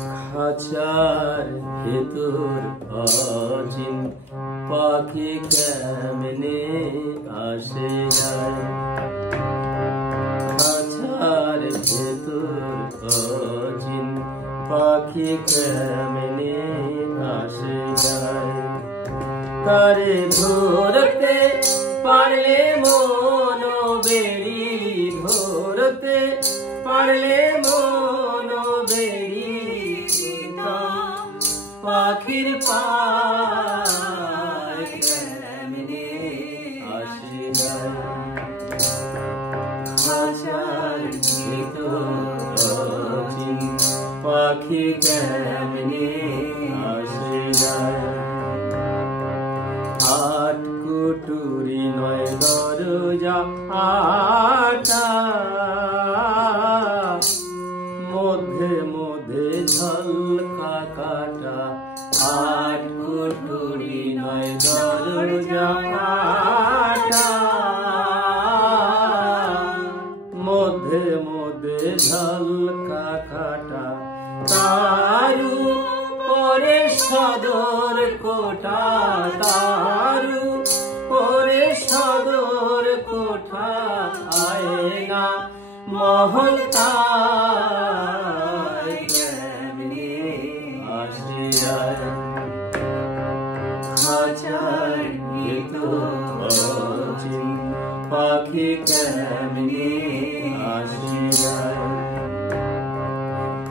খাঁচার ভেতর অচিন পাখি কেমনে আসে যায়। খাঁচার ভেতর অচিন পাখি কেমনে আসে যায়। তারে ধরতে পারলে মন বেড়ি, ধরতে পারলে মন বেড়ি, পাখির পায় কেমনে আসে যায়। খাঁচার ভিতর অচিন পাখি কেমনে আসে যায়। আট কুটুরি নয় দরজা আটা, মধ্যে মধ্যে ঝলকা কাটা। আট কুটুরি নয় দরজা আটা, মধ্যে মধ্যে ঝলকা কাটা। তারু পরে সদর কোঠা, তারু পরে সদর কোঠা। আয়না মহল তাই কেমনে আসে যায়। খাঁচার ভিতর অচিন পাখি কেমনে আসে যায়।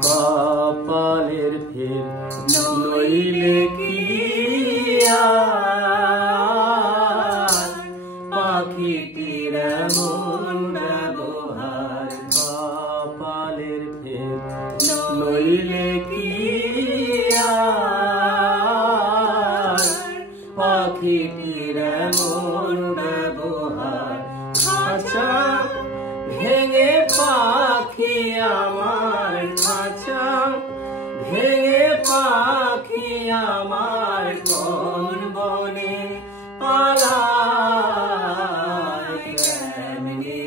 কপালের ফের নইলে কি পাখিটির এমন ব্যবহার। কপালের ফের নইলে কি পাখিটির এমন ব্যবহার। খাঁচা ভেঙে পাখি আমার, খাঁচা ভেঙে পাখি আমার কোন বনে পালায় কেমনে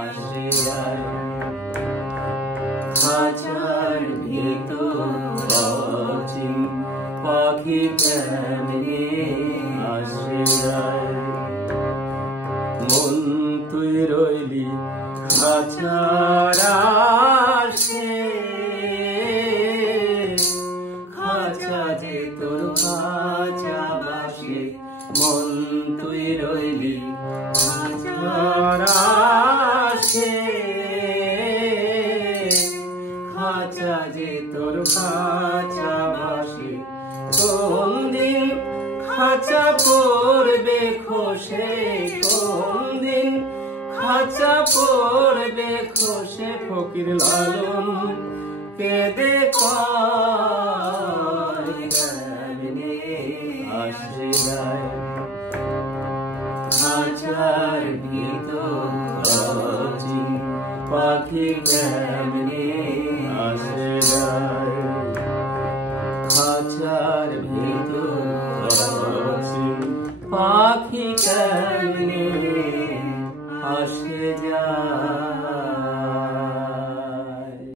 আসে যায়। খাঁচার ভিতর অচিন পাখি কেমনে আসে যায়। মন তুই রইলি খাঁচার আশে, খাঁচা যে তোর খাঁচা বাসে। মন তুই রইলি খাঁচার আশে, খাঁচা যে তোর খাঁচা বাসে। কোন দিন খাঁচা পড়বে খসে, কোন দিন খাঁচা পড়বে খসে। ফকির লালন কেঁদে কয় কেমনে আসে যায়। খাঁচার ভিতর অচিন পাখি কেমনে আসে যায়। খাঁচার ভিতর অচিন পাখি কেমনে